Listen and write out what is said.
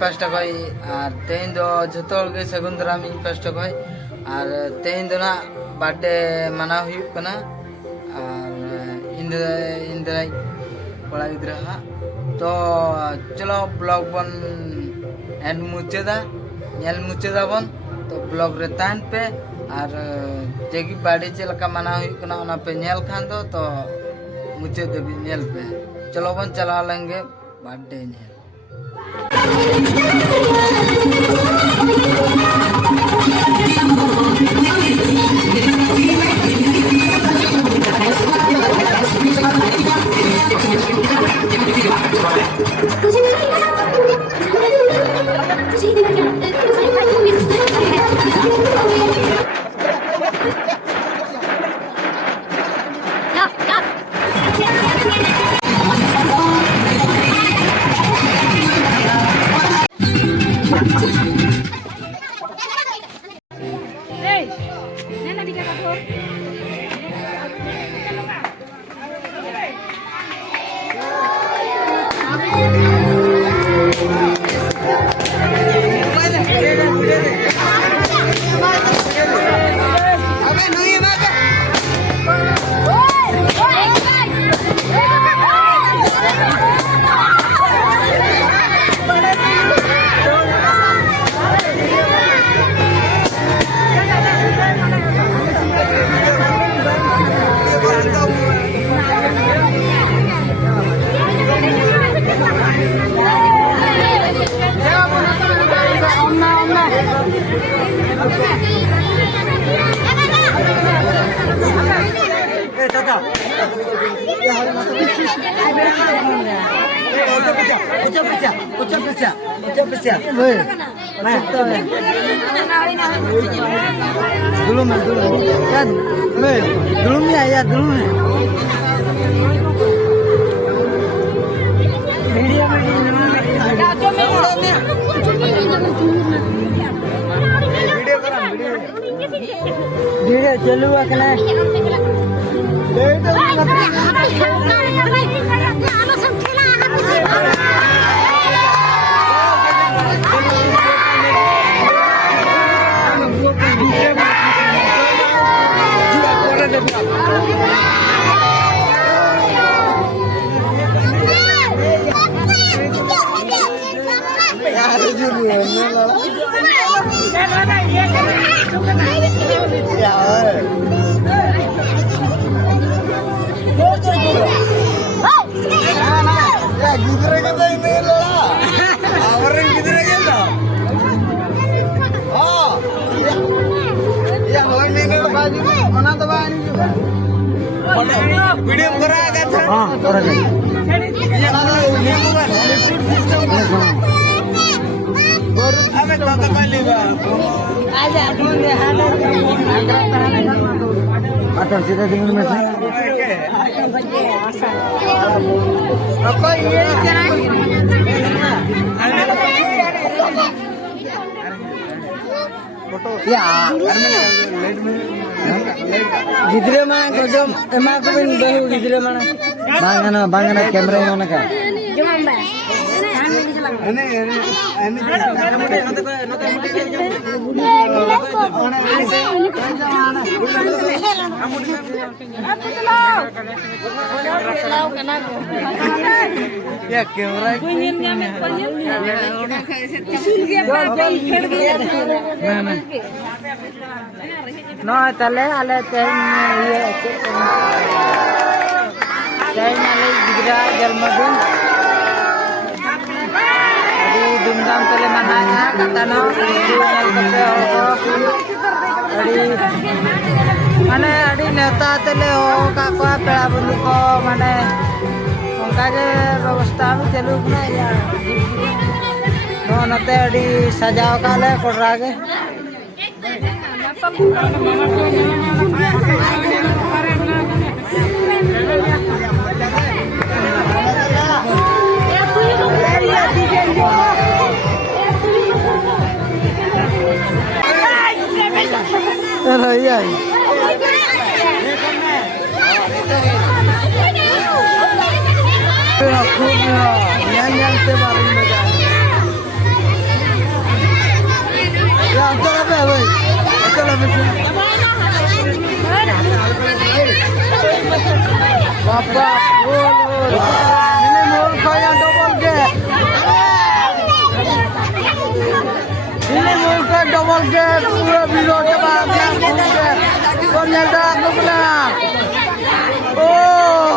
Pasta खय और तेहन दो जतो के सगुन दाराम इन पास्टा खय और तेहन दो ना बर्थडे मनाव हुयुग कना और इंद्र कोड़ा गिद्रा तो चलो ब्लॉग बन एंड मुचादा बन तो ब्लॉग रे ताहन पे और जेगी बर्थडे चलका मनाव हुयुग कना ओना पे नेल खान दो तो मुझे देवी नेल पे चलो बन चला लेंगे बर्थडे नेल वीडियो चलू अकना वीडियो करा हां करा दे ये अबे तो पहले बा आजा फोन दे हाथ आता सीधा दिन में से अब ये क्या फोटो या लेट में गिद्रे mana ko jom ema ko bin bahu गिद्रे mana bangana camera mana ka jom ba ya camera no tale ale tehnya ale गिद्रा जन्मदिन धूमधाम तले मनाया कतानो माने अड़ी नेता तले हो काका पेड़ा बंधु को माने उनका के व्यवस्था भी चलू ना या तो नते अड़ी सजाव काले कोडरा के Iya. Aku yang tebarin apa ini mau kayak double gate ini mau kayak double gate pura biru coba yang gate konyol dah aku bilang oh